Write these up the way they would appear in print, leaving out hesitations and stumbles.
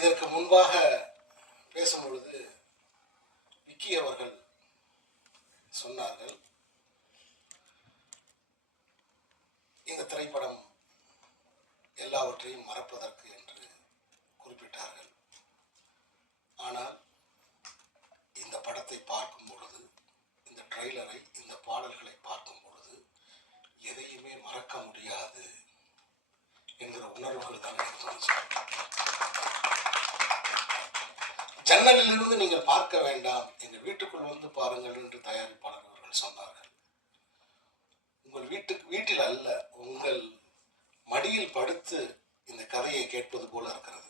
இதற்கு முன்பாக பேசும் பொழுது விக்கி அவர்கள் சொன்னார்கள், இந்த திரைப்படம் எல்லாவற்றையும் மறப்பதற்கு என்று குறிப்பிட்டார்கள். ஆனால் இந்த படத்தை பார்க்கும் பொழுது, இந்த ட்ரெய்லரை, இந்த பாடல்களை பார்க்கும் பொழுது எதையுமே மறக்க முடியாது என்கிற உணர்வுகள் தான் எனக்கு தோணுச்சு. ஜன்னலில் இருந்து நீங்கள் பார்க்க வேண்டாம், எங்கள் வீட்டுக்குள் வந்து பாருங்கள் என்று தயாரிப்பாளர் அவர்கள் சொன்னார்கள். உங்கள் வீட்டில் அல்ல, உங்கள் மடியில் படுத்து இந்த கதையை கேட்பது போல இருக்கிறது.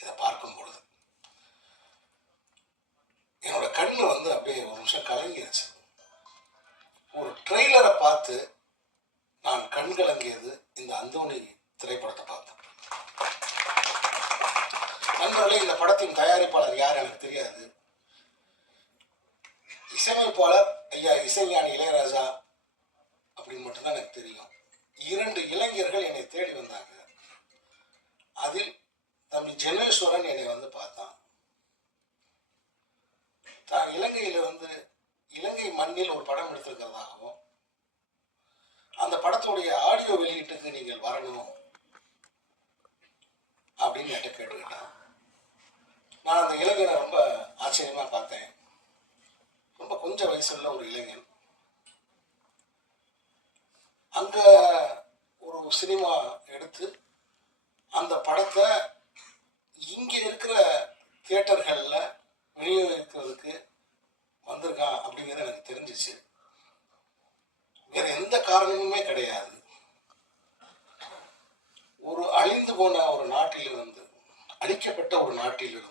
இதை பார்க்கும் பொழுது என்னோட கண்ணு வந்து அப்படியே ஒரு நிமிஷம் கலங்கிருச்சு. ஒரு ட்ரெய்லரை பார்த்து நான் கண் கலங்கியது இந்த அந்தோணி திரைப்படத்தை பார்த்தேன். நண்பர்களே, இந்த படத்தின் தயாரிப்பாளர் யார் எனக்கு தெரியாது. இசையமைப்பாளர் ஐயா இசைஞானி இளையராஜா அப்படின்னு மட்டும்தான் எனக்கு தெரியும். 2 இளைஞர்கள் என்னை தேடி வந்தாங்க. அதில் தம்பி ஜெனேஸ்வரன் என்னை வந்து பார்த்தான். தான் இலங்கை மண்ணில் ஒரு படம் எடுத்திருக்கிறதாகவும், அந்த படத்துடைய ஆடியோ வெளியீட்டுக்கு நீங்கள் வரணும் அப்படின்னு என்கிட்ட கேட்டுக்கிட்டான். நான் அந்த இளைஞனை ரொம்ப ஆச்சரியமா பார்த்தேன். ரொம்ப கொஞ்சம் வயசுள்ள ஒரு இளைஞன். அங்க ஒரு சினிமா எடுத்து அந்த படத்தை இங்க இருக்கிற தியேட்டர்கள்ல விநியோகிக்கிறதுக்கு வந்திருக்கான் அப்படிங்கிறது எனக்கு தெரிஞ்சிச்சு. வேற எந்த காரணமுமே கிடையாது. ஒரு அழிந்து போன ஒரு நாட்டிலிருந்து, அழிக்கப்பட்ட ஒரு நாட்டிலிருந்து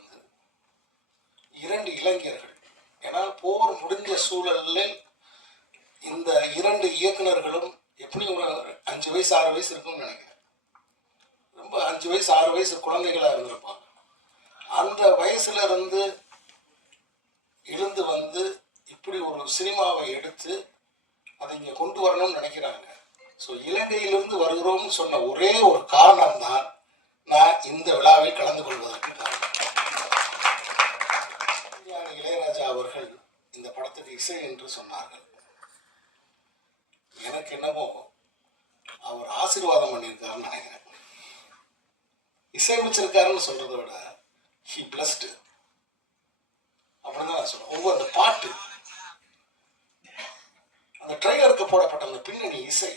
2 இளைஞர்கள், ஏன்னா போர் முடிஞ்ச சூழலில் இந்த 2 இயக்குநர்களும் எப்படி ஒரு 5 வயசு 6 வயசு இருக்கும்னு நினைக்கிறேன். ரொம்ப 5 வயசு 6 வயசு குழந்தைகளா இருந்திருப்பாங்க. அந்த வயசுல இருந்து இருந்து வந்து இப்படி ஒரு சினிமாவை எடுத்து அதை இங்க கொண்டு வரணும்னு நினைக்கிறாங்க. ஸோ இலங்கையிலிருந்து வருகிறோம்னு சொன்ன ஒரே ஒரு காரணம் தான் நான் இந்த விழாவில் கலந்து கொள்வதற்கு காரணம். இளையராஜா அவர்கள் இந்த படத்துக்கு இசை என்று சொன்னார்கள். எனக்கு என்னமோ அவர் ஆசீர்வாதம் பண்ணியிருக்காருன்னு நினைக்கிறேன். இசையமைச்சிருக்காருன்னு சொல்றதை விட he blessed அப்படின்னு தான் நான் சொல்றேன். ஒவ்வொரு பாட்டு, அந்த ட்ரெய்லருக்கு போடப்பட்ட அந்த பின்னணி இசை,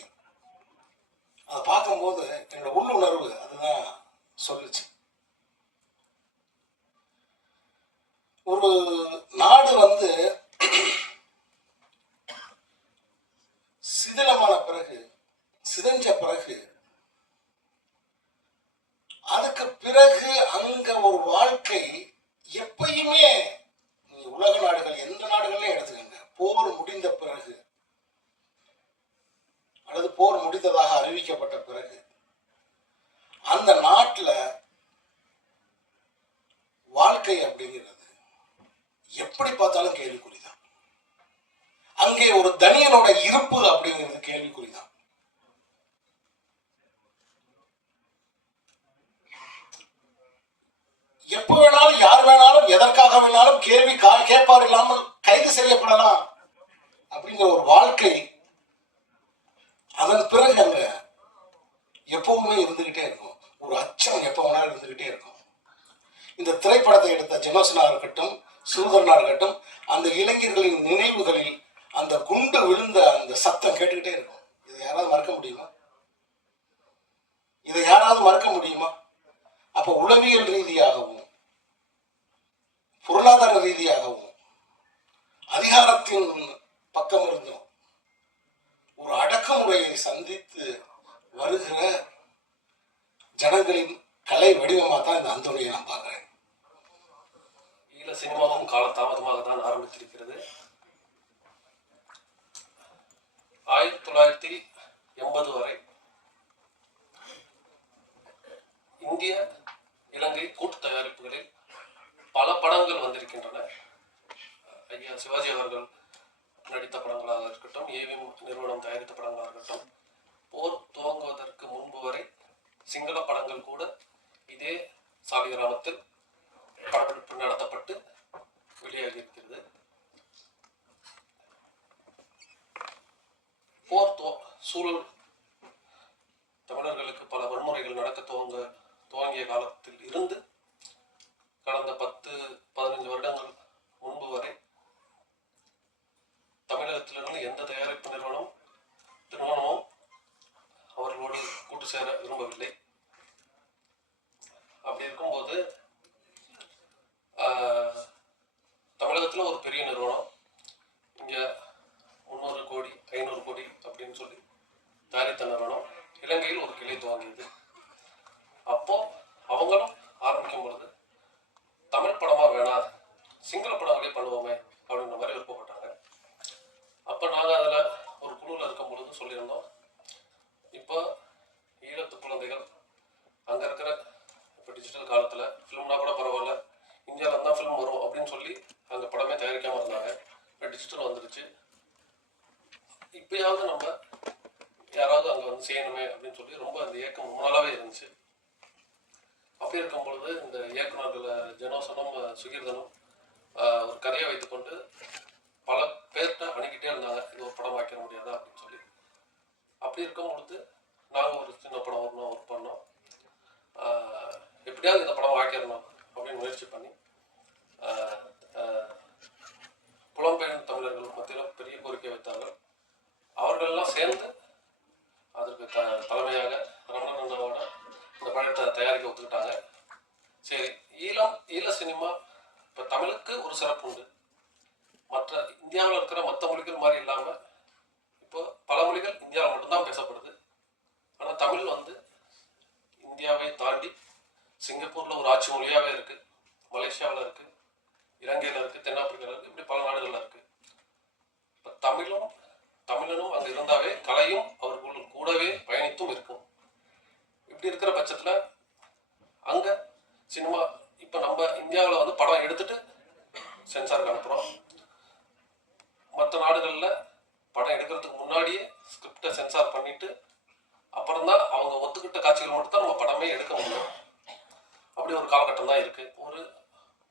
அதை பார்க்கும்போது என்னோட உள்ளுணர்வு அதுதான் சொல்லுச்சு. ஒரு நாடு வந்து சிதிலமான பிறகு, சிதைஞ்ச பிறகு, அதுக்கு பிறகு அங்க ஒரு வாழ்க்கை எப்பயுமே, உலக நாடுகள் எந்த நாடுகளே எடுத்துக்கங்க, போர் முடிந்த பிறகு அல்லது போர் முடிந்ததாக அறிவிக்கப்பட்ட பிறகு அந்த நாட்டுல வாழ்க்கை அப்படிங்கிறது எப்படி பார்த்தாலும் கேள்விக்குறிதான். அங்கே ஒரு தனியனோட இருப்பு அப்படிங்கிறது கேள்விக்குறிதான். எப்ப வேணாலும் யார் வேணாலும் எதற்காக வேணாலும் கேள்வி கேட்பார் இல்லாமல் கைது செய்யப்படலாம் அப்படிங்கிற ஒரு வாழ்க்கை அதன் பிறகு அங்க எப்பவுமே இருந்துகிட்டே இருக்கும். ஒரு அச்சம் எப்ப வேணாலும் இருந்துகிட்டே இருக்கும். இந்த திரைப்படத்தை எடுத்த ஜெனோசனா இருக்கட்டும், சூதரனா இருக்கட்டும், அந்த இளைஞர்களின் நினைவுகளில் அந்த குண்டு விழுந்த அந்த சத்தம் கேட்டுக்கிட்டே இருக்கும். இதை யாராவது மறக்க முடியுமா? இதை யாராவது மறக்க முடியுமா? அப்ப உளவியல் ரீதியாகவும் பொருளாதார ரீதியாகவும் அதிகாரத்தின் பக்கம் இருந்தும் ஒரு அடக்குமுறையை சந்தித்து வருகிற ஜனங்களின் கலை வடிவமாக தான் இந்த அந்தோணியை நான் பார்க்கிறேன். ஈழ சினிமாவும் காலதாமதமாக தான் ஆரம்பித்திருக்கிறது. 1980 வரை இந்திய இலங்கை கூட்டு தயாரிப்புகளில் பல படங்கள் வந்திருக்கின்றன. ஐயா சிவாஜி அவர்கள் நடித்த படங்களாக இருக்கட்டும், ஏவி நிறுவனம் தயாரித்த படங்களாக இருக்கட்டும், போர் துவங்குவதற்கு முன்பு வரை சிங்கள படங்கள் கூட இதே சாலிகிராமத்தில் சூழல் தமிழர்களுக்கு பல வன்முறைகள் நடக்க துவங்கிய காலத்தில் இருந்து கடந்த 10-15 வருடங்கள் முன்பு வரை தமிழகத்திலிருந்து எந்த தயாரிப்பு நிறுவனமும் அவர்களோடு கூட்டு சேர விரும்பவில்லை. அப்படி இருக்கும்போது தமிழகத்தில் ஒரு பெரிய நிறுவனம் இங்கே 300 கோடி 500 கோடி அப்படின்னு சொல்லி தயாரித்த நிறுவனம் இலங்கையில் ஒரு கிளை துவங்கியது. அப்போ அவங்களும் ஆரம்பிக்கும் பொழுது தமிழ் படமா வேணாம், சிங்கள படங்களே பண்ணுவோமே அப்படின்ற மாதிரி விருப்பப்பட்டாங்க. அப்போ நாங்கள் அதில் ஒரு குழுவில் இருக்கும் பொழுது சொல்லியிருந்தோம், இப்போ ஈழத்து குழந்தைகள் அங்கே இருக்கிற இப்போ டிஜிட்டல் காலத்தில் ஃபிலிம்னா கூட பரவாயில்ல, இந்தியாவில் தான் ஃபிலிம் வரும் அப்படின்னு சொல்லி அங்கே படமே தயாரிக்காமல் இருந்தாங்க. இப்போ டிஜிட்டல் வந்துருச்சு, இப்பயாவது நம்ம யாராவது அங்கே வந்து செய்யணுமே அப்படின்னு சொல்லி ரொம்ப அந்த இயக்கம் முன்னாலாவே இருந்துச்சு. அப்படி இருக்கும் பொழுது இந்த இயக்குநர்கள் ஜனோசனும் சுகீர்தனும் ஒரு கதையை வைத்துக்கொண்டு பல பேர்கிட்ட அணுகிட்டே இருந்தாங்க, இது ஒரு படம் வைக்க முடியாதா அப்படின்னு சொல்லி. அப்படி இருக்கும் பொழுது நாங்கள் ஒரு சின்ன படம் ஒர்க் பண்ணோம். எப்படியாவது இந்த படம் வாய்க்கிறணும் அப்படின்னு முயற்சி பண்ணி புலம்பெயர்ந்த தமிழர்கள் மத்தியில் பெரிய கோரிக்கை வைத்தார்கள். அவர்களெல்லாம் சேர்ந்து அதற்கு தலைமையாக ரமணன் அண்ணாவோட இந்த படத்தை தயாரிக்க ஒத்துக்கிட்டாங்க. சரி, ஈழ சினிமா இப்போ தமிழுக்கு ஒரு சிறப்பு உண்டு. மற்ற இந்தியாவில் இருக்கிற மற்ற மொழிகள் மாதிரி இல்லாமல் இப்போ பல மொழிகள் இந்தியாவில் மட்டும்தான் பேசப்படுது. ஆனால் தமிழ் வந்து இந்தியாவை தாண்டி சிங்கப்பூரில் ஒரு ஆட்சி மொழியாகவே இருக்குது, மலேசியாவில் இருக்குது, இலங்கையில் இருக்குது, தென்னாப்பிரிக்காவில் இருக்குது, இப்படி பல நாடுகளில் இருக்குது. இப்போ தமிழனும் அங்கே இருந்தாவே கலையும் அவர்கள் கூடவே பயணித்தும் இருக்கும். இப்படி இருக்கிற பட்சத்தில் அங்கே சினிமா இப்போ நம்ம இந்தியாவில் வந்து படம் எடுத்துட்டு சென்சாருக்கு அனுப்புகிறோம். மற்ற நாடுகளில் படம் எடுக்கிறதுக்கு முன்னாடியே ஸ்கிரிப்டை சென்சார் பண்ணிட்டு அப்புறம்தான் அவங்க ஒத்துக்கிட்ட காட்சிகள் மட்டும் தான் நம்ம படமே எடுக்க முடியும். அப்படி ஒரு காலகட்டம் தான் இருக்குது. ஒரு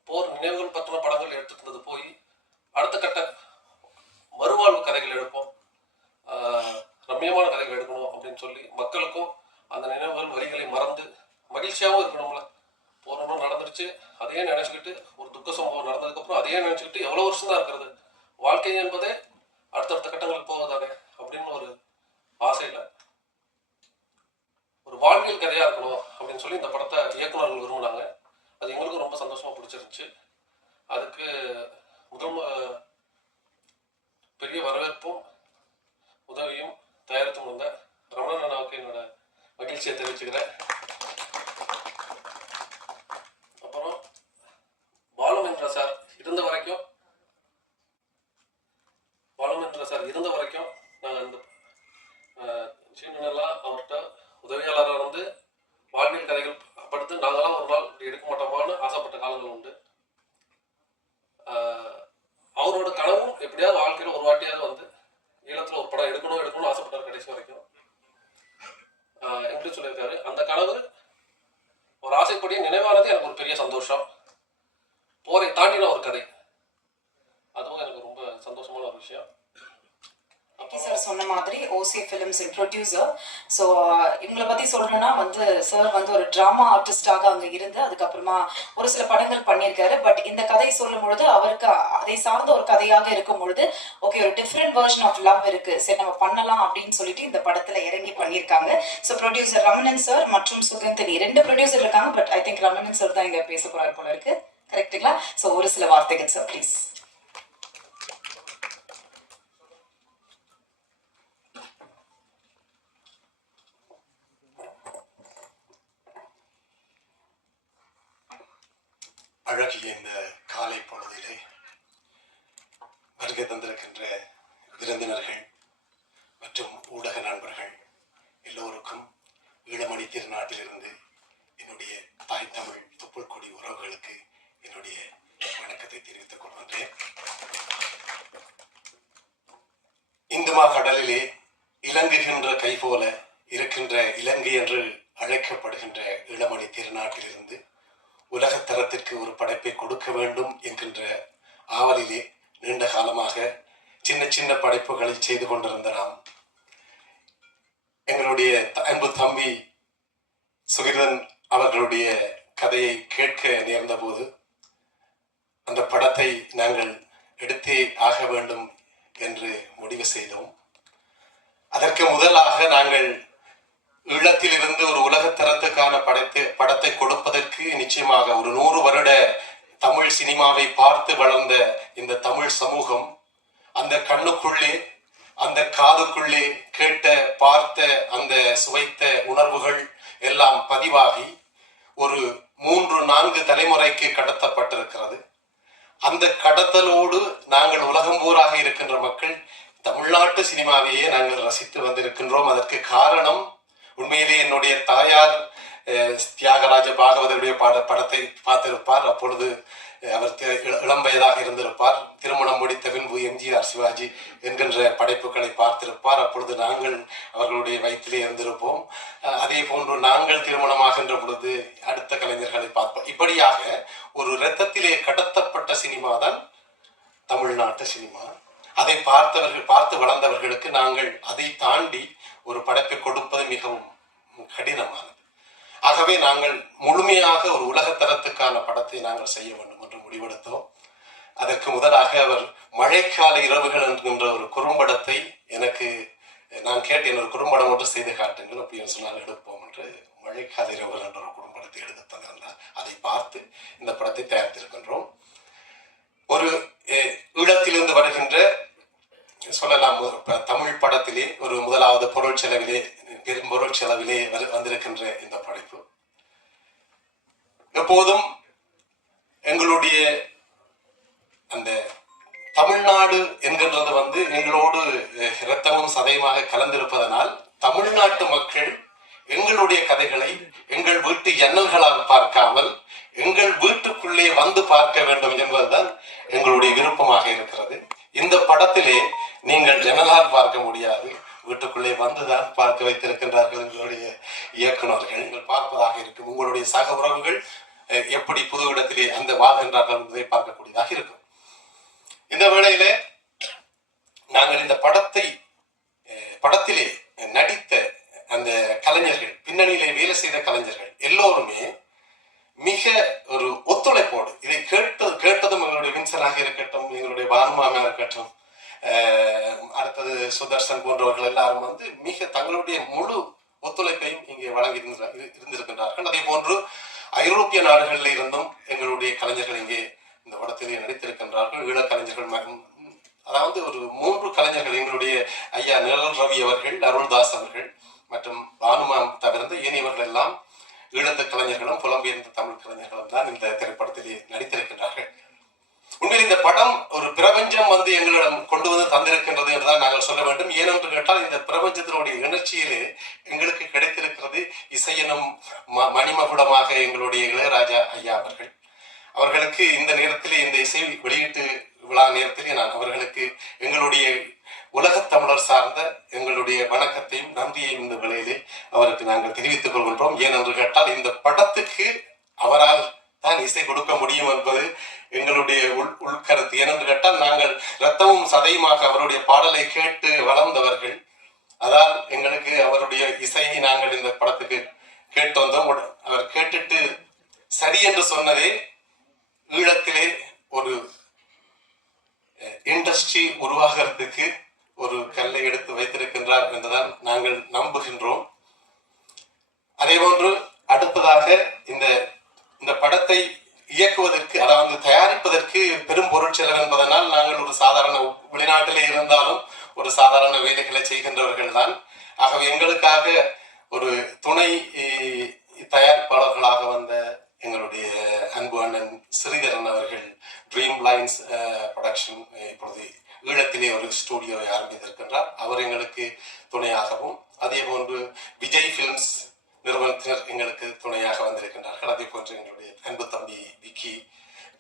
போர் நினைவுகள் பற்றின படங்கள் எடுத்துட்டு இருந்தது போய் அடுத்த கட்ட மறுவாழ்வு கதைகள் எடுப்போம், ரம்மியமான கதைகள் எடுக்கணும் அப்படின்னு சொல்லி மக்களுக்கும் அந்த நினைவுகள் வரிகளை மறந்து மகிழ்ச்சியாகவும் இருக்கணும்ல. போராட்டம் நடந்துருச்சு, அதையே நினைச்சுக்கிட்டு ஒரு துக்க சம்பவம் நடந்ததுக்கப்புறம் அதையே நினைச்சுக்கிட்டு எவ்வளோ வருஷம் தான் இருக்கிறது, வாழ்க்கை என்பதே அடுத்தடுத்த கட்டங்களுக்கு போவதானே அப்படின்னு ஒரு ஆசையில் ஒரு வாழ்வியல் கதையாக இருக்கணும் அப்படின்னு சொல்லி இந்த படத்தை இயக்குநர்கள் விரும்பினாங்க. அது எங்களுக்கும் ரொம்ப சந்தோஷமாக பிடிச்சிருந்துச்சு. அதுக்கு பெரிய வரவேற்பும் உதவியும் தயாரித்து முடிந்த ரமணன் அண்ணாவுக்கு என்னோட மகிழ்ச்சியை தெரிவிச்சுக்கிறேன். அப்புறம் பாலுமேந்திர சார் இருந்த வரைக்கும் நாங்கள் அந்த சீனெல்லாம் அவர்கிட்ட உதவியாளராக இருந்து வாழ்வியல் கதைகள் படுத்து நாங்களாம் ஒரு நாள் இப்படி எடுக்க மாட்டோமான்னு ஆசைப்பட்ட காலங்கள் உண்டு. அவரோட கனவும் எப்படியாவது வாழ்க்கையில் ஒரு வாட்டியாவது வந்து ஈழத்தில் ஒரு படம் எடுக்கணும்னு ஆசைப்பட்டார் கடைசி வரைக்கும். எப்படி சொல்லியிருக்காரு, அந்த கனவு ஒரு ஆசைப்படி நினைவானது எனக்கு ஒரு பெரிய சந்தோஷம். போரை தாண்டின ஒரு கதை, அதுவும் எனக்கு ரொம்ப சந்தோஷமான ஒரு விஷயம். சார் சொன்ன மாதிரி ஓசி ஃபிலிம்ஸ் ப்ரொடியூசர். ஸோ இவங்களை பற்றி சொல்லணும்னா வந்து சார் வந்து ஒரு ட்ராமா ஆர்டிஸ்டாக அங்கே இருந்து அதுக்கப்புறமா ஒரு சில படங்கள் பண்ணியிருக்காரு. பட் இந்த கதை சொல்லும் பொழுது அவருக்கு அதை சார்ந்த ஒரு கதையாக இருக்கும் பொழுது ஓகே ஒரு டிஃப்ரெண்ட் வெர்ஷன் ஆஃப் லவ் இருக்கு, சரி நம்ம பண்ணலாம் அப்படின்னு சொல்லிட்டு இந்த படத்துல இறங்கி பண்ணியிருக்காங்க. ஸோ ப்ரொடியூசர் ரமணன் சார் மற்றும் சுகந்தனி 2 ப்ரொடியூசர் இருக்காங்க. But I think Ramanan sir தான் இங்க பேச போறாரு போல இருக்கு, கரெக்டுங்களா? ஸோ ஒரு சில வார்த்தைகள் சார் ப்ளீஸ். அழகிய இந்த காலை பொழுதிலே வருகை தந்திருக்கின்ற விருந்தினர்கள் மற்றும் ஊடக நண்பர்கள் எல்லோருக்கும் ஈழமணி திருநாட்டிலிருந்து என்னுடைய தாய் தமிழ் தொப்புள் கொடி உறவுகளுக்கு என்னுடைய வணக்கத்தை தெரிவித்துக் கொள்கின்றேன். இந்து கடலிலே இலங்குகின்ற கை போல இருக்கின்ற இலங்கை என்று அழைக்கப்படுகின்ற ஈழமணி திருநாட்டிலிருந்து உலகத்தரத்திற்கு ஒரு படைப்பை கொடுக்க வேண்டும் என்கின்ற ஆவலிலே நீண்ட காலமாக சின்ன சின்ன படைப்புகளை செய்து கொண்டிருந்த நாம் எங்களுடைய அன்பு தம்பி சுகிர்தன் அவர்களுடைய கதையை கேட்க நேர்ந்த போது அந்த படத்தை நாங்கள் எடுத்தே ஆக வேண்டும் என்று முடிவு செய்தோம். அதற்கு முதலாக நாங்கள் ஈழத்திலிருந்து ஒரு உலகத்தரத்துக்கான படத்தை கொடுப்பதற்கு நிச்சயமாக ஒரு 100 வருட தமிழ் சினிமாவை பார்த்து வளர்ந்த இந்த தமிழ் சமூகம் அந்த கண்ணுக்குள்ளே அந்த காதுக்குள்ளே கேட்ட பார்த்த அந்த சுவைத்த உணர்வுகள் எல்லாம் பதிவாகி ஒரு 3-4 தலைமுறைக்கு கடத்தப்பட்டிருக்கிறது. அந்த கடத்தலோடு நாங்கள் உலகம் பூராக இருக்கின்ற மக்கள் தமிழ்நாட்டு சினிமாவையே நாங்கள் ரசித்து வந்திருக்கின்றோம். அதற்கு காரணம் உண்மையிலே என்னுடைய தாயார் தியாகராஜ பாகவதருடைய படத்தை பார்த்திருப்பார். அப்பொழுது அவர் இளம் வயதாக இருந்திருப்பார். திருமணம் முடித்த பின்பு எம்ஜிஆர் சிவாஜி என்கின்ற படைப்புகளை பார்த்திருப்பார். அப்பொழுது நாங்கள் அவர்களுடைய வயிற்றிலே இருந்திருப்போம். அதே போன்று நாங்கள் திருமணமாகின்ற பொழுது அடுத்த கலைஞர்களை பார்ப்போம். இப்படியாக ஒரு இரத்தத்திலே கடத்தப்பட்ட சினிமா தான் தமிழ்நாட்டு சினிமா. அதை பார்த்து வளர்ந்தவர்களுக்கு நாங்கள் அதை தாண்டி ஒரு படைப்பை கொடுப்பது மிகவும் கடினமானது. ஆகவே நாங்கள் முழுமையாக ஒரு உலகத்தரத்துக்கான படத்தை நாங்கள் செய்ய வேண்டும் என்று முடிவெடுத்தோம். அதற்கு முதலாக அவர் மழைக்கால இரவுகள் என்கின்ற ஒரு குறும்படத்தை எனக்கு நான் கேட்டேன், ஒரு குறும்படம் ஒன்று செய்து காட்டுங்கள் அப்படின்னு சொன்னால் எடுப்போம் என்று. மழைக்கால இரவுகள் என்ற ஒரு குறும்படத்தை எடுத்து தந்திருந்தார். அதை பார்த்து இந்த படத்தை தயாரித்திருக்கின்றோம். ஒரு ஈழத்திலிருந்து வருகின்ற சொல்லலாம் தமிழ் படத்திலே ஒரு முதலாவது பொருள் செலவிலே பெரும் பொருள் செலவிலே வந்திருக்கின்ற இந்த படைப்பு எப்போதும் எங்களுடைய அந்த தமிழ்நாடு என்கின்றது எங்களோடு இரத்தமும் சதையுமாக கலந்திருப்பதனால் தமிழ்நாட்டு மக்கள் எங்களுடைய கதைகளை எங்கள் வீட்டு ஜன்னல்களால் பார்க்காமல் எங்கள் வீட்டுக்குள்ளே வந்து பார்க்க வேண்டும் என்பதுதான் எங்களுடைய விருப்பமாக இருக்கிறது. இந்த படத்திலே நீங்கள் ஜன்னலால் பார்க்க முடியாது, வீட்டுக்குள்ளே வந்துதான் பார்க்க வைத்திருக்கின்றார்கள் எங்களுடைய இயக்குநர்கள். நீங்கள் பார்ப்பதாக இருக்கும். உங்களுடைய சக உறவுகள் எப்படி புது இடத்திலே அந்த வாழ்கின்றார்கள் என்பதை பார்க்கக்கூடியதாக இருக்கும். இந்த வேளையிலே நாங்கள் இந்த படத்திலே நடித்த அந்த கலைஞர்கள், பின்னணியிலே வேலை செய்த கலைஞர்கள் எல்லோருமே மிக ஒரு ஒத்துழைப்போடு இதை கேட்டதும் எங்களுடைய வின்சனாக இருக்கட்டும், எங்களுடைய பானுமாமா இருக்கட்டும், அடுத்தது சுதர்சன் போன்றவர்கள் எல்லாரும் மிக தங்களுடைய முழு ஒத்துழைப்பையும் இங்கே வழங்கி இருந்திருக்கின்றார்கள். அதே போன்று ஐரோப்பிய நாடுகளில் இருந்தும் எங்களுடைய கலைஞர்கள் இங்கே இந்த படத்திலே நடித்திருக்கின்றார்கள். ஈழக்கலைஞர்கள், அதாவது ஒரு 3 கலைஞர்கள், எங்களுடைய ஐயா நிழல் ரவி அவர்கள், அருள்தாஸ் அவர்கள் மற்றும் பானுமாம் தவிர்த்து ஏனையவர்கள் எல்லாம் ஈழத்து கலைஞர்களும் புலம்பெயர்ந்த தமிழ் கலைஞர்களும் தான் இந்த திரைப்படத்திலே நடித்திருக்கின்றார்கள். உண்மையில் இந்த படம் ஒரு பிரபஞ்சம் எங்களிடம் கொண்டு தந்திருக்கின்றது என்றுதான் நாங்கள் சொல்ல வேண்டும். ஏனென்று கேட்டால் இந்த பிரபஞ்சத்தினுடைய இணர்ச்சியிலே எங்களுக்கு கிடைத்திருக்கிறது இசையனும் மணிமகுடமாக எங்களுடைய இளையராஜா ஐயா அவர்களுக்கு இந்த நேரத்திலே இந்த இசை வெளியீட்டு விழா நேரத்திலே நான் அவர்களுக்கு எங்களுடைய உலகத் தமிழர் சார்ந்த எங்களுடைய வணக்கத்தையும் நன்றியையும் இந்த வேளையிலே அவருக்கு நாங்கள் தெரிவித்துக் கொள்கின்றோம். ஏனென்று கேட்டால் இந்த படத்துக்கு அவரால் தான் இசை கொடுக்க முடியும் என்பது எங்களுடைய உள்கருத்து. ஏனென்று கேட்டால் நாங்கள் இரத்தமும் சதையுமாக அவருடைய பாடலை கேட்டு வளர்ந்தவர்கள். அதால் எங்களுக்கு அவருடைய இசையை நாங்கள் இந்த படத்துக்கு கேட்டு வந்தோம். அவர் கேட்டுட்டு சரி என்று சொன்னதே ஈழத்திலே ஒரு இண்டஸ்ட்ரி உருவாகிறதுக்கு ஒரு கல்லை எடுத்து வைத்திருக்கின்றார் என்றுதான் நாங்கள் நம்புகின்றோம். அதே போன்று அடுத்ததாக இந்த படத்தை இயக்குவதற்கு, அதாவது தயாரிப்பதற்கு பெரும் பொருள் செலவு என்பதனால் நாங்கள் ஒரு சாதாரண வெளிநாட்டிலே இருந்தாலும் ஒரு சாதாரண வேலைகளை செய்கின்றவர்கள் தான். ஆகவே எங்களுக்காக ஒரு துணை தயாரிப்பாளர்களாக வந்த எங்களுடைய அன்பு அண்ணன் ஸ்ரீதரன் அவர்கள் ட்ரீம் லைன்ஸ் ப்ரொடக்ஷன் இப்பொழுது ஈழத்திலே ஒரு ஸ்டூடியோவை ஆரம்பித்திருக்கின்றார். அவர் எங்களுக்கு துணையாகவும், அதே போன்று விஜய் பிலிம்ஸ் நிறுவனத்தினர் எங்களுக்கு துணையாக வந்திருக்கின்றார்கள். அதே போன்று எங்களுடைய அன்பு தம்பி விக்கி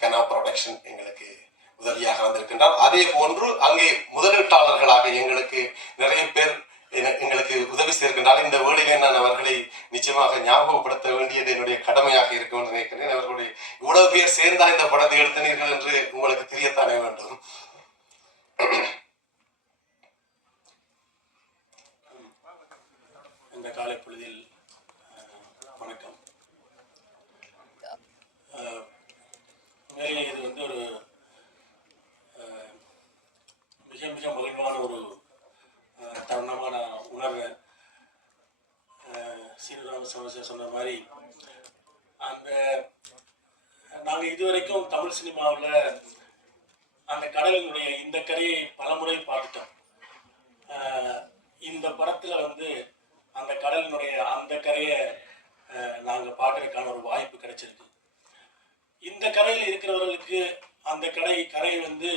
கனா ப்ரொடக்ஷன் எங்களுக்கு உதவியாக வந்திருக்கின்றார். அதே போன்று அங்கே முதலீட்டாளர்களாக எங்களுக்கு நிறைய பேர் எங்களுக்கு உதவி செய்திருக்கின்றார். இந்த வேளையிலே நான் அவர்களை நிச்சயமாக ஞாபகப்படுத்த வேண்டியது என்னுடைய கடமையாக இருக்கும் என்று நினைக்கிறேன். அவர்களுடைய இவ்வளவு பேர் சேர்ந்தா இந்த படத்தை எடுத்தனீர்கள் என்று உங்களுக்கு தெரியத்தானே வேண்டும். உண்மையிலேயே இது வந்து ஒரு மிக மிக மகிழ்வான ஒரு தருணமாக நான் உணர்றேன். சீனிவாச சமஸ்யா சொன்ன மாதிரி அந்த நாங்கள் இதுவரைக்கும் தமிழ் சினிமாவில் அந்த கடலினுடைய இந்த கரையை பலமுறை பார்த்துட்டோம். இந்த படத்தில் வந்து அந்த கடலினுடைய அந்த கரையை நாங்கள் பார்க்கறதுக்கான ஒரு வாய்ப்பு கிடைச்சிருக்கு. இந்த கரையில் இருக்கிறவர்களுக்கு அந்த கரை வந்து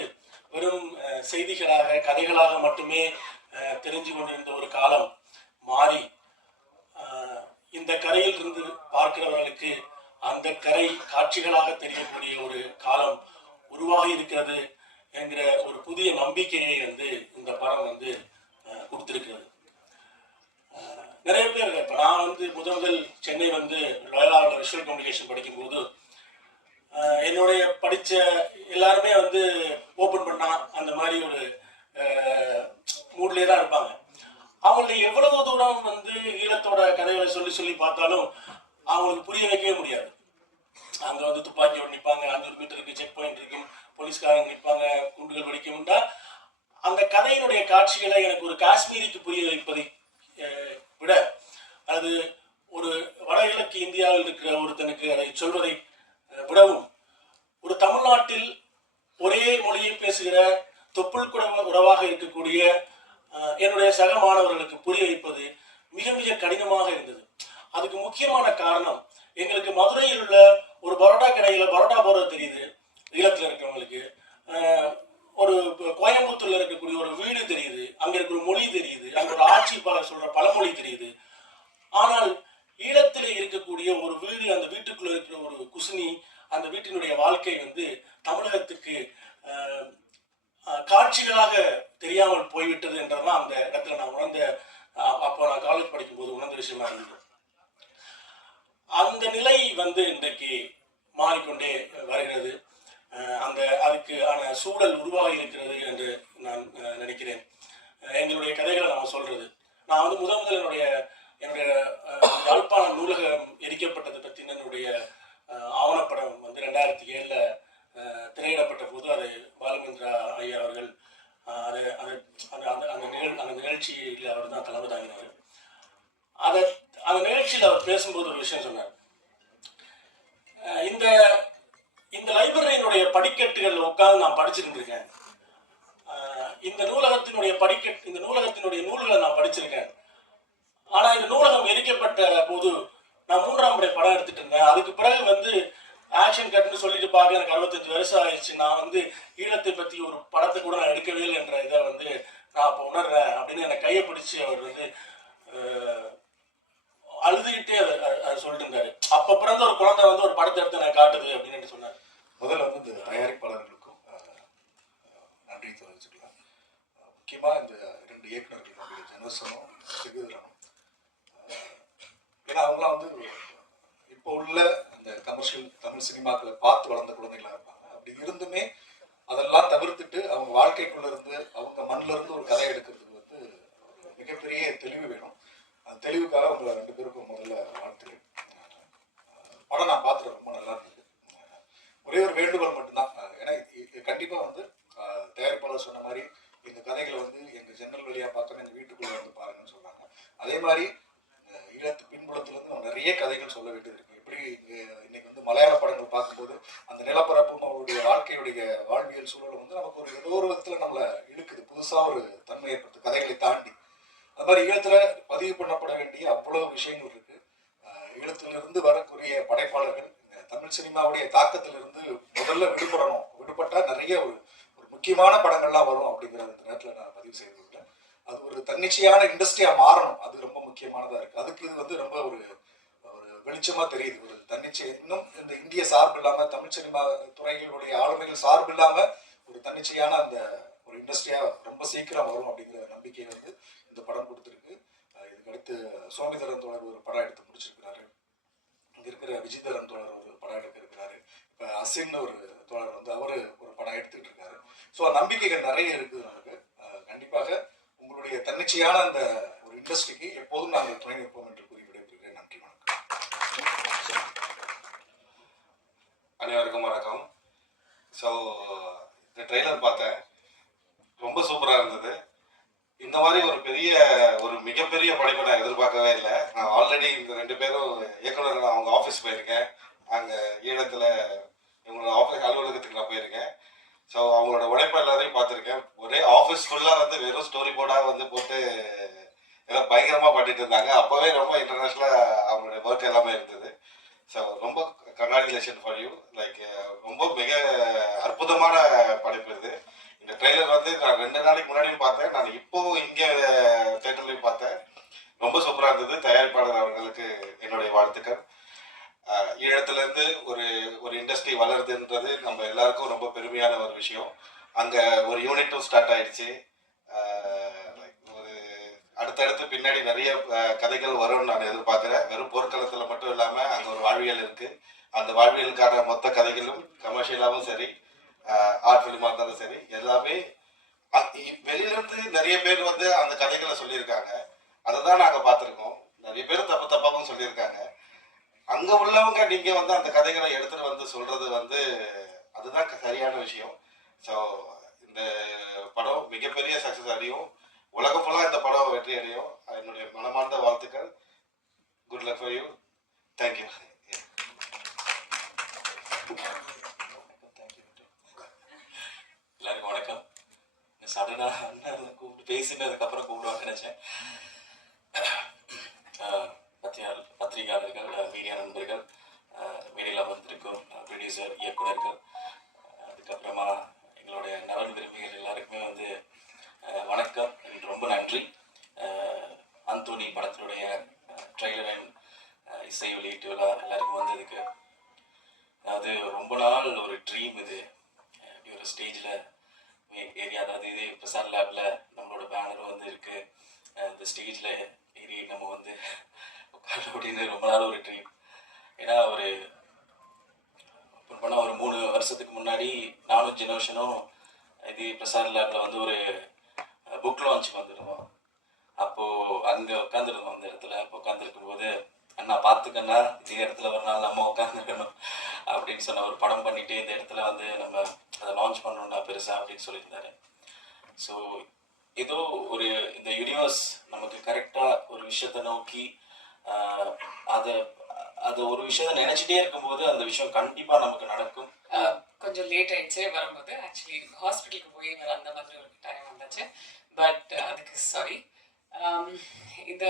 வெறும் செய்திகளாக கதைகளாக மட்டுமே தெரிஞ்சு கொண்டிருந்த ஒரு காலம் மாறி இந்த கரையில் இருந்து பார்க்கிறவர்களுக்கு அந்த கரை காட்சிகளாக தெரியக்கூடிய ஒரு காலம் உருவாகி இருக்கிறது என்கிற ஒரு புதிய நம்பிக்கையை வந்து இந்த படம் வந்து கொடுத்திருக்கிறது. நிறைய பேர் இப்போ நான் வந்து முதல் சென்னை வந்து லோயலாவில் விஷுவல் கம்யூனிகேஷன் படிக்கும்போது என்னுடைய படித்த எல்லாருமே வந்து ஓப்பன் பண்ணா அந்த மாதிரி ஒரு மூட்லேயே தான் இருப்பாங்க. அவங்களுக்கு எவ்வளவு தூரம் வந்து ஈழத்தோட கதைகளை சொல்லி சொல்லி பார்த்தாலும் அவங்களுக்கு புரிய வைக்கவே முடியாது. அங்கே வந்து துப்பாக்கியோடு நிற்பாங்க, 500 மீட்டருக்கு செக் பாயிண்ட் இருக்கும், போலீஸ்காரங்க நிற்பாங்க, குண்டுகள் வெடிக்கும்டா அந்த கதையினுடைய காட்சிகளை எனக்கு ஒரு காஷ்மீரிக்கு புரிய வைப்பதை விட அது ஒரு வட கிழக்கு இந்தியாவில் இருக்கிற ஒருத்தனுக்கு அதை சொல்வதை விடவும் ஒரு தமிழ்நாட்டில் ஒரே மொழியை பேசுகிற தொப்புள் உறவாக இருக்கக்கூடிய என்னுடைய சக மாணவர்களுக்கு புரிய வைப்பது மிக மிக கடினமாக இருந்தது. அதுக்கு முக்கியமான காரணம் எங்களுக்கு மதுரையில் உள்ள ஒரு பரோட்டா கடையில் பரோட்டா போடுறது தெரியுது ஈழத்தில் இருக்கிறவங்களுக்கு, ஒரு கோயம்புத்தூர்ல இருக்கக்கூடிய ஒரு வீடு தெரியுது, அங்க இருக்கிற மொழி தெரியுது, அங்க ஒரு ஆட்சிப்பாளர் சொல்ற பழமொழி தெரியுது. ஆனால் ஈழத்தில் இருக்கக்கூடிய ஒரு வீடு, அந்த வீட்டுக்குள்ள இருக்கிற ஒரு குசினி, அந்த வீட்டினுடைய வாழ்க்கை வந்து தமிழகத்துக்கு காட்சிகளாக தெரியாமல் போய்விட்டது என்றதான் அந்த இடத்துல நான் உணர்ந்த, அப்போ நான் காலேஜ் படிக்கும்போது உணர்ந்த விஷயமா இருந்தது. அந்த நிலை வந்து இன்றைக்கு மாறிக்கொண்டே வருகிறது. அதுக்கான சூழல் உருவாகி இருக்கிறது என்று நான் நினைக்கிறேன். எங்களுடைய கதைகளை நம்ம சொல்றது, நான் வந்து முதல் என்னுடைய யாழ்ப்பாண நூலகம் எரிக்கப்பட்டதை பற்றின என்னுடைய ஆவணப்படம் வந்து 2007 திரையிடப்பட்ட போது அதை பாலுமந்திரா ஐயா அவர்கள் அந்த நிகழ்ச்சியில் அவர் தான் தலைமை தாங்கினார். அந்த நிகழ்ச்சியில் அவர் பேசும்போது ஒரு விஷயம் சொன்னார். இந்த லைப்ரரியினுடைய படிக்கட்டுகள் உட்கார்ந்து நான் படிச்சுட்டு இருக்கேன். இந்த நூலகத்தினுடைய நூல்களை நான் படிச்சிருக்கேன். ஆனா இந்த நூலகம் எரிக்கப்பட்ட போது நான் 3ஆம் முறை படம் எடுத்துட்டு இருந்தேன். அதுக்கு பிறகு வந்து ஆக்ஷன் கட்னு சொல்லிட்டு பார்க்க எனக்கு 65 வருஷம் ஆயிடுச்சு. நான் வந்து ஈழத்தை பத்தி ஒரு படத்தை கூட நான் எடுக்கவே இல்லை என்ற இதை வந்து நான் இப்போ உணர்றேன் அப்படின்னு என்னை கையை பிடிச்சி அவர் வந்து அழுதுகிட்டே அதை சொல்லிட்டு இருந்தாரு. அப்ப பிறந்த ஒரு குழந்தை வந்து ஒரு படத்தை எடுத்து நான் காட்டுது அப்படின்னு சொன்னார். முதல்ல வந்து இந்த தயாரிப்பாளர்களுக்கும் நன்றி தெரிவிச்சுக்கலாம். முக்கியமா இந்த 2 இயக்குநர்களுடைய ஜனசனும் சிகுதரனும், ஏன்னா அவங்களாம் வந்து இப்போ உள்ள அந்த கமர்ஷியல் தமிழ் சினிமாக்களை பார்த்து வளர்ந்த குழந்தைகளா இருப்பாங்க. அப்படி இருந்துமே அதெல்லாம் தவிர்த்துட்டு அவங்க வாழ்க்கைக்குள்ள இருந்து அவங்க மண்ணில இருந்து ஒரு கதை எடுக்கிறதுக்கு வந்து மிகப்பெரிய தெளிவு வேணும். அந்த தெளிவுக்காக உங்களை 2 பேருக்கும் முதல்ல வாழ்த்துக்கிறேன். படம் நான் பார்த்துட்டு ரொம்ப நல்லா இருந்தது. ஒரே ஒரு வேண்டுகோள் மட்டும்தான், ஏன்னா கண்டிப்பா வந்து தயாரிப்பாளர் சொன்ன மாதிரி இந்த கதைகளை வந்து எங்க ஜன்னல் வழியா பார்க்கணும், எங்க வீட்டுக்குள்ள வந்து பாருங்கன்னு சொன்னாங்க. அதே மாதிரி ஈழத்து பின்புலத்துல இருந்து நம்ம நிறைய கதைகள் சொல்ல வேண்டியது இருக்கு. எப்படி இன்னைக்கு வந்து மலையாள படங்கள் பார்க்கும்போது அந்த நிலப்பரப்பும் அவருடைய வாழ்க்கையுடைய வாழ்வியல் சூழலும் வந்து நமக்கு ஒரு ஏதோ ஒரு விதத்துல நம்மளை இழுக்குது, புதுசா ஒரு தன்மை ஏற்படுத்து கதைகளை தாண்டி. அது மாதிரி ஈழத்துல பதிவு பண்ணப்பட வேண்டிய அவ்வளவு விஷயங்கள் இருக்கு. ஈழத்திலிருந்து வரக்கூடிய படைப்பாளர்கள் தமிழ் சினிமாவுடைய தாக்கத்திலிருந்து முதல்ல விடுபட்டா நிறைய ஒரு முக்கியமான படங்கள்லாம் வரும் அப்படிங்கிற அந்த நேரத்தில் நான் பதிவு செய்து கொண்டேன். அது ஒரு தன்னிச்சையான இண்டஸ்ட்ரியா மாறணும், அது ரொம்ப முக்கியமானதா இருக்கு. அதுக்கு இது வந்து ரொம்ப ஒரு வெளிச்சமா தெரியுது. ஒரு தன்னிச்சை, இன்னும் இந்த இந்திய சார்பு இல்லாம தமிழ் சினிமா துறைகளுடைய ஆளுமைகள் சார்பு இல்லாம ஒரு தன்னிச்சையான அந்த ஒரு இண்டஸ்ட்ரியா ரொம்ப சீக்கிரம் வரும் அப்படிங்கிற நம்பிக்கை வந்து இந்த படம் கொடுத்துருக்கு. இதுக்கு அடுத்து சோமிதரன் தோழர் ஒரு படம் எடுத்து முடிச்சிருக்கிறாரு. இங்க இருக்கிற விஜயதரன் தோழர் ஒரு படம் எடுக்க இருக்கிறாரு. இப்ப அசின்னு ஒரு தோழர் வந்து அவரு ஒரு படம் எடுத்துட்டு இருக்காரு. ஸோ நம்பிக்கைகள் நிறைய இருக்குது நமக்கு. கண்டிப்பாக உங்களுடைய தன்னிச்சையான அந்த ஒரு இண்டஸ்ட்ரிக்கு எப்போதும் நாங்கள் துணை நிற்போம் என்று கூறி விடைபெறுகிறேன். நன்றி, வணக்கம். அனைவருக்கும் வணக்கம். ஸோ இந்த ட்ரெய்லர் பார்த்தேன், ரொம்ப சூப்பராக இருந்தது. இந்த மாதிரி ஒரு மிகப்பெரிய படைப்பை நான் எதிர்பார்க்கவே இல்லை. நான் ஆல்ரெடி இந்த 2 பேரும் இயக்குனர் அவங்க ஆஃபீஸ் போயிருக்கேன். அங்கே ஈழத்தில் இவங்களோட ஆஃபீஸ் அலுவலகத்துக்கு நான் போயிருக்கேன். ஸோ அவங்களோட உழைப்பு எல்லாரையும் பார்த்துருக்கேன். ஒரே ஆஃபீஸ் ஃபுல்லாக வந்து வெறும் ஸ்டோரி போர்டாக வந்து போட்டு எல்லாம் பயங்கரமாக பண்ணிட்டு இருந்தாங்க. அப்போவே ரொம்ப இன்டர்நேஷ்னலாக அவங்களுடைய ஒர்க் எல்லாமே இருந்தது. ஸோ ரொம்ப கங்க்ராச்சுலேஷன் ஃபார் யூ. லைக் ரொம்ப மிக அற்புதமான படைப்பு இது. இந்த ட்ரெய்லர் வந்து நான் 2 நாளைக்கு முன்னாடியும் பார்த்தேன், நான் இப்போ இங்கே தேட்டர்லையும் பார்த்தேன். ரொம்ப சூப்பராக இருந்தது. தயாரிப்பாளர் அவர்களுக்கு என்னுடைய வாழ்த்துக்கள். ஈழத்துலேருந்து ஒரு இண்டஸ்ட்ரி வளருதுன்றது நம்ம எல்லாருக்கும் ரொம்ப பெருமையான ஒரு விஷயம். அங்கே ஒரு யூனிட்டும் ஸ்டார்ட் ஆயிடுச்சு. ஒரு அடுத்தடுத்து பின்னாடி நிறைய கதைகள் வரும்னு நான் எதிர்பார்க்குறேன். வெறும் போர்க்களத்தில் மட்டும் இல்லாமல் அங்கே ஒரு வாழ்வியல் இருக்குது. அந்த வாழ்வியலுக்கான மொத்த கதைகளும் கமர்ஷியலாகவும் சரி, ஆர்ட் ஃபிலிமாக இருந்தாலும் சரி, எல்லாமே வெளியிலேருந்து நிறைய பேர் வந்து அந்த கதைகளை சொல்லியிருக்காங்க. அதை தான் நாங்கள் பார்த்துருக்கோம். நிறைய பேர் தப்பாகவும் சொல்லியிருக்காங்க. அங்கே உள்ளவங்க நீங்கள் வந்து அந்த கதைகளை எடுத்துகிட்டு வந்து சொல்கிறது வந்து அதுதான் சரியான விஷயம். ஸோ இந்த படம் மிகப்பெரிய சக்ஸஸ் அடையும். உலகம் ஃபுல்லாக இந்த படம் வெற்றி அடையும். என்னுடைய மனமார்ந்த வாழ்த்துக்கள். Good luck for you. Thank you. எல்லாருக்கும் வணக்கம். சடனாக அண்ணன் கூப்பிட்டு பேசினதுக்கப்புறம் கூப்பிடுவாங்க நினச்சேன். பத்திரிகையாளர்கள், மீடியா நண்பர்கள், மீடியாவில் வந்திருக்கும் ப்ரொடியூசர், இயக்குனர்கள், அதுக்கப்புறமா எங்களுடைய நலன் விரும்பிகள் எல்லாருக்குமே வந்து வணக்கம். ரொம்ப நன்றி. அந்தோனி படத்தினுடைய ட்ரெய்லர் அண்ட் இசை வெளியீட்டு விழா எல்லாருக்கும் வந்ததுக்கு, அதாவது ரொம்ப நாள் ஒரு ட்ரீம் இது. இப்படி ஒரு ஸ்டேஜில் ஏரியா, அதாவது இது பிரசாத் லேப்ல நம்மளோட பேனர் வந்து இருக்கு. இந்த ஸ்டேஜில் ஏறி நம்ம வந்து உட்கார அப்படின்னு ரொம்ப நாள் ஒரு ட்ரீம். ஏன்னா ஒரு 3 வருஷத்துக்கு முன்னாடி நானும் ஜெனோஷனும் இது பிரசாத் லேப்ல வந்து ஒரு புக் லான்ச் வந்துருந்தோம். அப்போது அங்கே உட்காந்துருந்தோம். அந்த இடத்துல அப்போ உட்காந்துருக்கும் போது, அண்ணா பார்த்துக்கண்ணா, இந்த இடத்துல ஒரு நாள் நம்ம உட்காந்துருக்கணும் அப்படின்னு சொன்ன, ஒரு படம் பண்ணிட்டு இந்த இடத்துல வந்து நம்ம அதை லான்ச் பண்ணணும்டா பெருசாக அப்படின்னு சொல்லியிருந்தாரு. ஸோ ஏதோ இந்த யூனிவர்ஸ் நமக்கு கரெக்டாக ஒரு விஷயத்தை நோக்கி அதை ஒரு விஷயத்த நினைச்சிட்டே இருக்கும்போது அந்த விஷயம் கண்டிப்பாக நமக்கு நடக்கும். கொஞ்சம் லேட் ஆயிடுச்சு வரும்போது. ஆக்சுவலி ஹாஸ்பிட்டலுக்கு போய் அந்த மாதிரி ஒரு டைம் வந்தாச்சு. பட் அதுக்கு சாரி. இந்த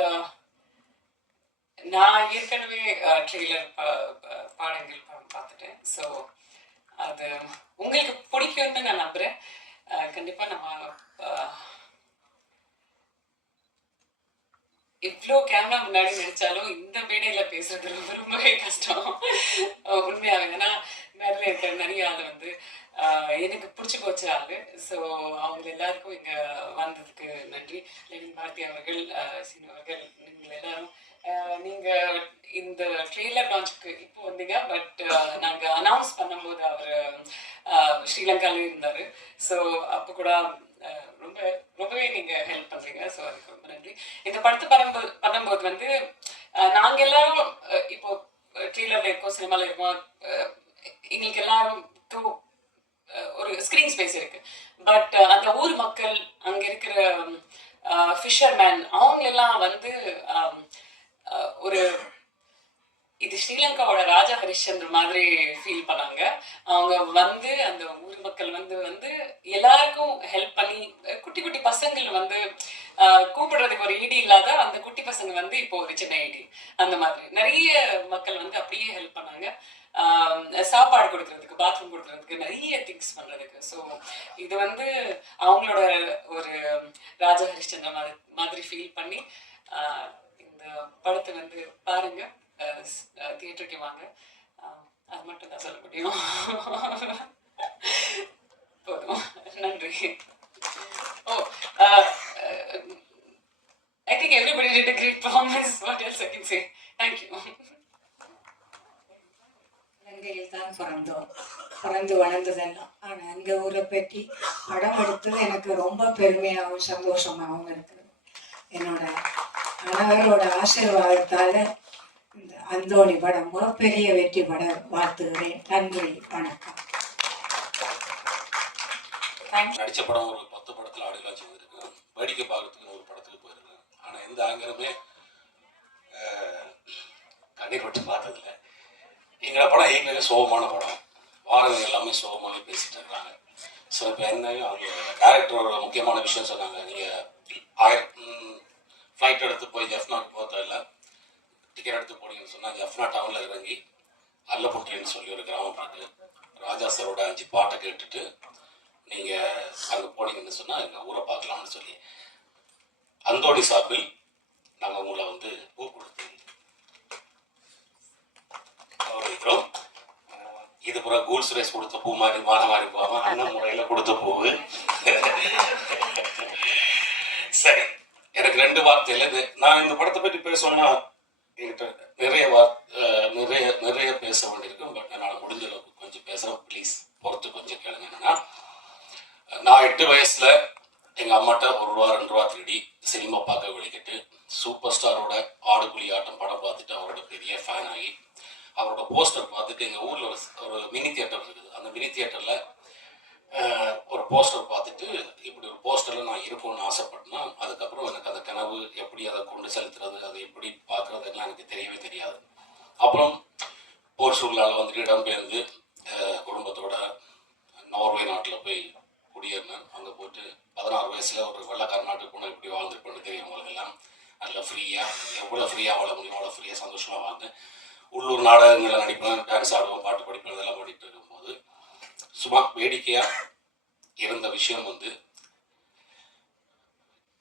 நான் ஏற்கனவே ட்ரெய்லர் பாடங்கள் பார்த்துட்டேன். ஸோ அது உங்களுக்கு பிடிக்கும்னு நான் நம்புகிறேன். கண்டிப்பாக நம்ம இவ்வளோ கேமரா முன்னாடி நினைச்சாலும் இந்த மேடையில் பேசுறது ரொம்பவே கஷ்டம் உண்மையாகவே. ஏன்னா மேடையில் இருக்கிற நிறைய ஆள் வந்து எனக்கு பிடிச்சி போச்ச ஆள். ஸோ அவங்க எல்லாருக்கும் இங்கே வந்ததுக்கு நன்றி. லெனின் பாரதி அவர்கள், சீனு அவர்கள், நீங்கள் எல்லாரும். நீங்கள் இந்த ட்ரெய்லர் லான்ச்சுக்கு இப்போ வந்தீங்க. பட் நாங்கள் அனௌன்ஸ் பண்ணும்போது அவர் ஸ்ரீலங்காலே இருந்தார். ஸோ அப்போ கூட ரொம்பவே நீங்கள் ஹெல்ப் பண்ணுறீங்க. ஸோ அதுக்கு ரொம்ப நன்றி. இந்த படத்தை பண்ணும்போது வந்து நாங்கள் எல்லாரும் இப்போ ட்ரெய்லரில் இருக்கோம், சினிமாவில் இருக்கோம். எங்களுக்கு எல்லாரும் ஒரு ஸ்க்ரீன் ஸ்பேஸ் இருக்கு. பட் அந்த ஊர் மக்கள், அங்கே இருக்கிற ஃபிஷர்மேன், அவங்களெல்லாம் வந்து ஒரு இது ஸ்ரீலங்காவோட ராஜா ஹரிஷ்சந்திர மாதிரி ஃபீல் பண்ணாங்க. அவங்க வந்து அந்த ஊர் மக்கள் வந்து எல்லாருக்கும் ஹெல்ப் பண்ணி, குட்டி குட்டி பசங்கள் வந்து கூப்பிடுறதுக்கு ஒரு ஈடி இல்லாத அந்த குட்டி பசங்க வந்து இப்போ ஒரு சின்ன ஈடி, அந்த மாதிரி நிறைய மக்கள் வந்து அப்படியே ஹெல்ப் பண்ணாங்க. சாப்பாடு கொடுக்கறதுக்கு, பாத்ரூம் கொடுக்கறதுக்கு, நிறைய திங்ஸ் பண்றதுக்கு. ஸோ இது வந்து அவங்களோட ஒரு ராஜா ஹரிஷ்சந்திர மாதிரி ஃபீல் பண்ணி இந்த படத்தை வந்து பாருங்க, தியேட்டருக்கு வாங்க. அது மட்டும் தான் சொல்ல முடியும். போதும், நன்றி. I think everybody did a great performance. What else I can say? Thank you. இலங்கையில் தான் பிறந்து வளர்ந்ததெல்லாம். ஆனால் அந்த ஊரை பற்றி படம் எடுத்தது எனக்கு ரொம்ப பெருமையாகவும் சந்தோஷமாகவும் இருக்குது. என்னோட கணவரோட ஆசீர்வாதத்தால் இந்த அந்தோணி படம் பெரிய வெற்றி படம் வாழ்த்துகிறேன். நன்றி, வணக்கம். தேங்க்யூ. நடித்த படம் ஒரு 10 படத்தில் ஆடியோ லான்ச் வந்திருக்கு. வேடிக்கை பார்க்கறதுக்கு ஒரு படத்துக்கு போயிருக்கேன். ஆனால் எந்த ஆங்கருமே கண்ணீர் விட்டு பார்த்ததில்லை. எங்களை படம் ஏற்கனவே சோகமான படம், வாரங்கள் எல்லாமே சோகமாகவே பேசிட்டு இருக்கிறாங்க. ஸோ இப்போ என்ன அவங்க டேரக்டரோட முக்கியமான விஷயம் சொன்னாங்க, நீங்கள் ஃப்ளைட் எடுத்து போய் ஜெஃப்னாக்கு போகிறத இல்லை, டிக்கெட் எடுத்து போனீங்கன்னு சொன்னால் ஜெஃப்னா டவுனில் இறங்கி அல்லப்புட்டின்னு சொல்லி ஒரு கிராமம் இருக்குது, ராஜா சாரோட 5 பாட்டை கேட்டுட்டு நீங்கள் அங்கே போனீங்கன்னு சொன்னால் எங்கள் ஊரை பார்க்கலாம்னு சொல்லி அந்தோணி சார்பில் நாங்கள் உங்களை வந்து பூ கொடுத்து கௌரவிக்கிறோம். இது பூரா கூல்ஸ் ரேஸ் கொடுத்த பூ மாதிரி மான மாதிரி போகாமல் அண்ணன் முறையில் கொடுத்த பூவு. சரி, எனக்கு 2 வார்த்தையில் இது நான் இந்த படத்தை பற்றி பேசணும்னா என்கிட்ட நிறைய பேச வேண்டியிருக்கும். பட் என்னால் முடிஞ்ச அளவுக்கு கொஞ்சம் பேசுகிறேன். ப்ளீஸ் பொறுத்து கொஞ்சம் கேளுங்க. என்னன்னா, நான் 8 வயசுல எங்கள் அம்மாட்ட ₹1 ₹2 திருடி சினிமா பார்க்க வெளிக்கிட்டு சூப்பர் ஸ்டாரோட ஆடுபுலி ஆட்டம் படம் பார்த்துட்டு அவரோட பெரிய ஃபேன் ஆகி அவரோட போஸ்டர் பார்த்துட்டு எங்கள் ஊரில் ஒரு மினி தியேட்டர் இருக்குது. அந்த மினி தியேட்டரில் ஒரு போஸ்டர் பார்த்துட்டு இப்படி ஒரு போஸ்டரில் நான் இருக்கணும்னு ஆசைப்பட்டேன்னா, அதுக்கப்புறம் எனக்கு அந்த கனவு எப்படி அதை கொண்டு செலுத்துறது, அதை எப்படி பார்க்குறதுலாம் எனக்கு தெரியவே தெரியாது. அப்புறம் போர் சூழலால் வந்துட்டு இடம்பெயர்ந்து குடும்பத்தோட நார்வே நாட்டில் போய் குடியேறினேன். அங்கே போயிட்டு 16 வயசில் ஒரு வெள்ளக்கார நாட்டுக்கு போனால் இப்படி வாழ்ந்துருப்பேன்னு தெரியும் உங்களுக்கு எல்லாம். நல்லா ஃப்ரீயாக எவ்வளோ ஃப்ரீயாக வாழ முடியும் அவ்வளோ ஃப்ரீயாக சந்தோஷமாக வாழ்ந்து உள்ளூர் நாடகங்களில் நடிப்பேன், டான்ஸ் ஆடுவேன், பாட்டு படிப்பேன், இதெல்லாம் பண்ணிட்டு இருக்கும்போது சும்மா வேடிக்கையாக இருந்த விஷயம் வந்து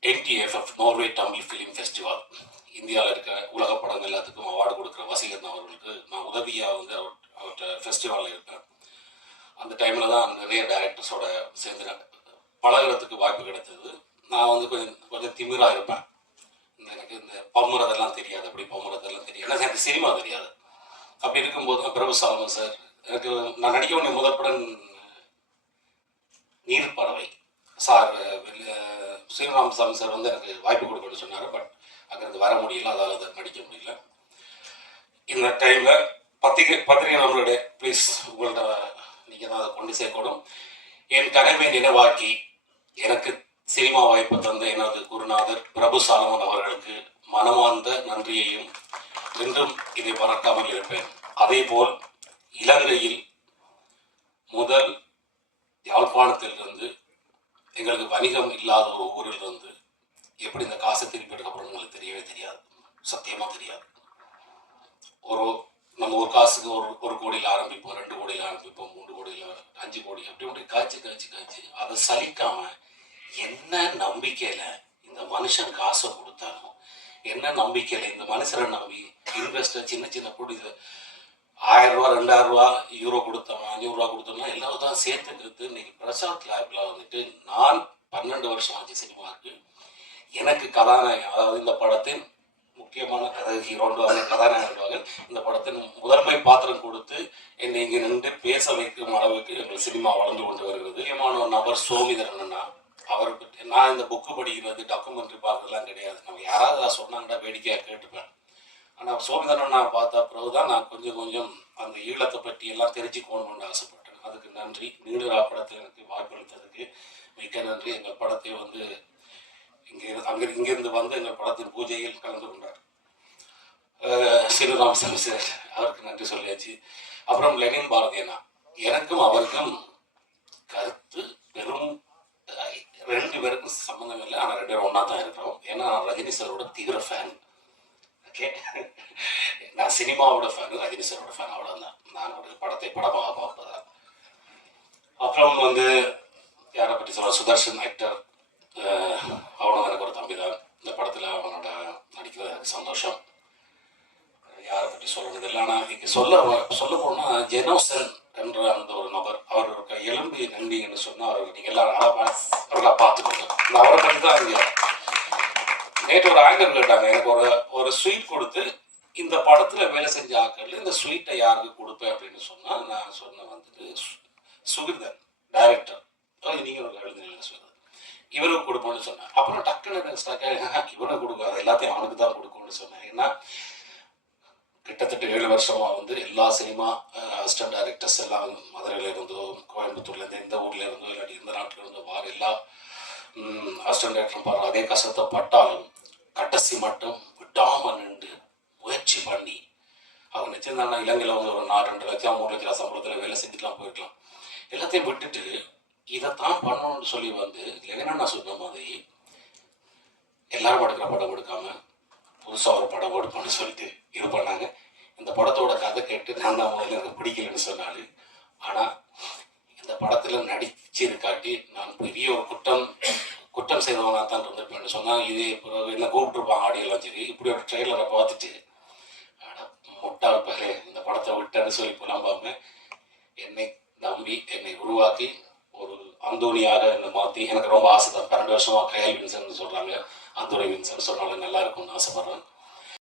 NTFF Norway Tamil film festival, இந்தியாவில் இருக்க உலக படங்கள் எல்லாத்துக்கும் அவார்டு கொடுக்குற வசீகரன் அவர்களுக்கு நான் உதவியாக வந்து அவர்கிட்ட ஃபெஸ்டிவலில் இருப்பேன். அந்த டைமில் தான் நிறைய டைரக்டர்ஸோட சேர்ந்து பழகிறதுக்கு வாய்ப்பு கிடைத்தது. நான் வந்து கொஞ்சம் திமிராக இருப்பேன். எனக்கு இந்த பம்முறதெல்லாம் தெரியாது, அப்படி பம்முறதெல்லாம் தெரியாது, ஏன்னா எனக்கு சினிமா தெரியாது. அப்படி இருக்கும்போது தான் பிரபு சாலமன் சார் எனக்கு நான் நடிக்க வேண்டிய முதல் படம் நீர்ப்பறவை சார், ஸ்ரீராமசாமி சார் வந்து எனக்கு வாய்ப்பு கொடுக்கணும்னு சொன்னார். பட் அங்கிருந்து வர முடியல, அதால் அதை நடிக்க முடியல. இந்த டைமில் பத்திரிகை நண்பர்களே, ப்ளீஸ் உங்கள்கிட்ட நீங்கள் தான் அதை கொண்டு சேர்க்கணும். என் கனவை நினைவாக்கி எனக்கு சினிமா வாய்ப்பு தந்த எனது குருநாதர் பிரபு சாலமன் அவர்களுக்கு மனமார்ந்த நன்றியையும் என்றும் இதை மறக்காமல் இருப்பேன். அதேபோல் இலங்கையில் முதல் யாழ்ப்பாணத்திலிருந்து எங்களுக்கு வணிகம் இல்லாத ஒரு ஊரில் இருந்து எப்படி இந்த காசை திருப்பி எடுக்கப்படுறது உங்களுக்கு தெரியவே தெரியாது, சத்தியமாக தெரியாது. நம்ம ஒரு காசுக்கு ஒரு கோடியில் ஆரம்பிப்போம், 2 கோடியில் ஆரம்பிப்போம், 3 கோடியில் 5 கோடி அப்படி காய்ச்சி அதை சலிக்காம என்ன நம்பிக்கையில இந்த மனுஷன் காசை கொடுத்தாலும், என்ன நம்பிக்கையில இந்த மனுஷரை நம்பி இன்வெஸ்டர் சின்ன கூடி 1000 ரூபா 2000 யூரோ கொடுத்தோம், 500 ரூபா கொடுத்தோம்னா எல்லாம் தான் சேர்த்துக்கிறது. இன்னைக்கு பிரசாத் லேப்ல வந்துட்டு நான் 12 வருஷம் ஆச்சு சினிமாவுக்கு. எனக்கு கதாநாயகன், அதாவது இந்த படத்தின் முக்கியமான கதாநாயகன் இந்த படத்தின் முதன்மை பாத்திரம் கொடுத்து என்னை இங்கே நின்று பேச வைக்கும் அளவுக்கு எங்கள் சினிமா வளர்ந்து கொண்டு வருகிறது. முக்கியமான ஒரு நபர் சோமிதரன்னா, அவரை பற்றி நான் இந்த புக்கு படிக்கிறது, டாக்குமெண்ட்ரி பார்க்கறதுலாம் கிடையாது. நம்ம யாராவது அதை சொன்னாங்கன்னா வேடிக்கையாக கேட்டுப்பேன். ஆனால் சோமிதரன் நான் பார்த்த பிறகுதான் நான் கொஞ்சம் அந்த ஈழத்தை பற்றி எல்லாம் தெரிஞ்சுக்கணும்னு ஆசைப்பட்டேன். அதுக்கு நன்றி. நீடுரா படத்தை எனக்கு வாய்ப்பளித்ததுக்கு மிக்க நன்றி. எங்கள் படத்தை வந்து இங்கிருந்து வந்து எங்கள் படத்தின் பூஜையில் கலந்து கொண்டார் ஸ்ரீராமசாமி சார், அவருக்கு நன்றி சொல்லியாச்சு. அப்புறம் லெனின் பாரதி அண்ணா, எனக்கும் அவருக்கும் கருத்து பெரும் 2 பேருக்கும் சம்மந்தம் இல்லை. ஆனால் 2 பேரும் ஒன்றா தான் இருக்கிறோம். ஏன்னா நான் ரஜினி சாரோட தீவிர ஃபேன். ஓகே, நான் சினிமாவோட ஃபேன், ரஜினி சாரோட ஃபேன், அவ்வளோதான். நான் ஒரு படத்தை படமாக பார்ப்பதா. அப்புறம் வந்து யாரை பற்றி சொல்ல, சுதர்ஷன் ஆக்டர், அவனும் எனக்கு ஒரு தம்பி தான். இந்த படத்தில் அவனோட நடிக்கிறது எனக்கு சந்தோஷம். யாரை பற்றி சொல்கிறது இல்லை. ஆனால் இங்கே சொல்ல போனால் ஜெனோசன் என்ற அந்த ஒரு நபர், அவருக்கு எலும்பு நன்றின்னு சொன்னால் அவருக்கு நீங்கள் எல்லாரும் அவர்களை பார்த்துக்கோங்க. அவரை பற்றி தான் இங்கே நேற்று ஒரு ஆங்கர் கேட்டாங்க, எனக்கு ஒரு ஸ்வீட் கொடுத்து இந்த படத்தில் வேலை செஞ்ச ஆக்கள் இந்த ஸ்வீட்டை யாருக்கு கொடுப்பேன் அப்படின்னு சொன்னால், நான் சொன்ன வந்துட்டு சுகிர்தன் டைரக்டர், நீங்கள் ஒரு எழுதுனீங்க சொல்லுது, இவருக்கு கொடுப்போம்னு சொன்னேன். அப்புறம் டக்குன்னு இவனுக்கு கொடுக்காது, எல்லாத்தையும் அவனுக்கு தான் கொடுக்கும்னு சொன்னேன். ஏன்னா கிட்டத்தட்ட 7 வருஷமா வந்து எல்லா சினிமா அசிஸ்டன்ட் டைரக்டர்ஸ் எல்லாம் மதுரையில இருந்தோ, கோயம்புத்தூர்ல இருந்து, இந்த ஊர்ல இருந்தோ, இல்லாட்டி இந்த நாட்டில இருந்தோ வார எல்லா அசிஸ்டன்ட் டைரக்டரும் பாடுற அதே கஷ்டத்தை பட்டாலும் கடைசி மட்டும் விடாம நின்று முயற்சி பண்ணி அவங்க நிச்சயம் இலங்கையில் வந்து ஒரு 2 லட்சம் 3 லட்சம் சம்பளத்தில் வேலை செஞ்சுக்கலாம் போயிருக்கலாம். எல்லாத்தையும் விட்டுட்டு இதைத்தான் பண்ணணும்னு சொல்லி வந்து லெனின் சொன்ன மாதிரி எல்லாரும் படுக்கிற படம் எடுக்காம புதுசாக ஒரு படம் எடுப்போம்னு சொல்லிட்டு இது பண்ணாங்க. இந்த படத்தோட கதை கேட்டு நான் தான் முதல்ல எனக்கு பிடிக்கலன்னு சொன்னாலும், ஆனால் இந்த படத்தில் நடிச்சிருக்காட்டி நான் பெரிய ஒரு குற்றம் செய்தவனா தான் இருந்திருப்பேன்னு சொன்னால் இது என்ன கூப்பிட்டுருப்பான் ஆடியெல்லாம் சரி. இப்படி ஒரு ட்ரெயிலரை பார்த்துட்டு முட்டாள் பகலே இந்த படத்தை விட்டேன்னு சொல்லி புலம்பாம என்னை நம்பி என்னை உருவாக்கி ஒரு அந்தோனியாக என்னை மாற்றி எனக்கு ரொம்ப ஆசை தான். 2 வருஷமாக கயல் வின்சன் சொல்கிறாங்க, அந்தோனி வின்சன் சொன்னாலும் நல்லா இருக்கும்னு ஆசைப்பட்றேன்.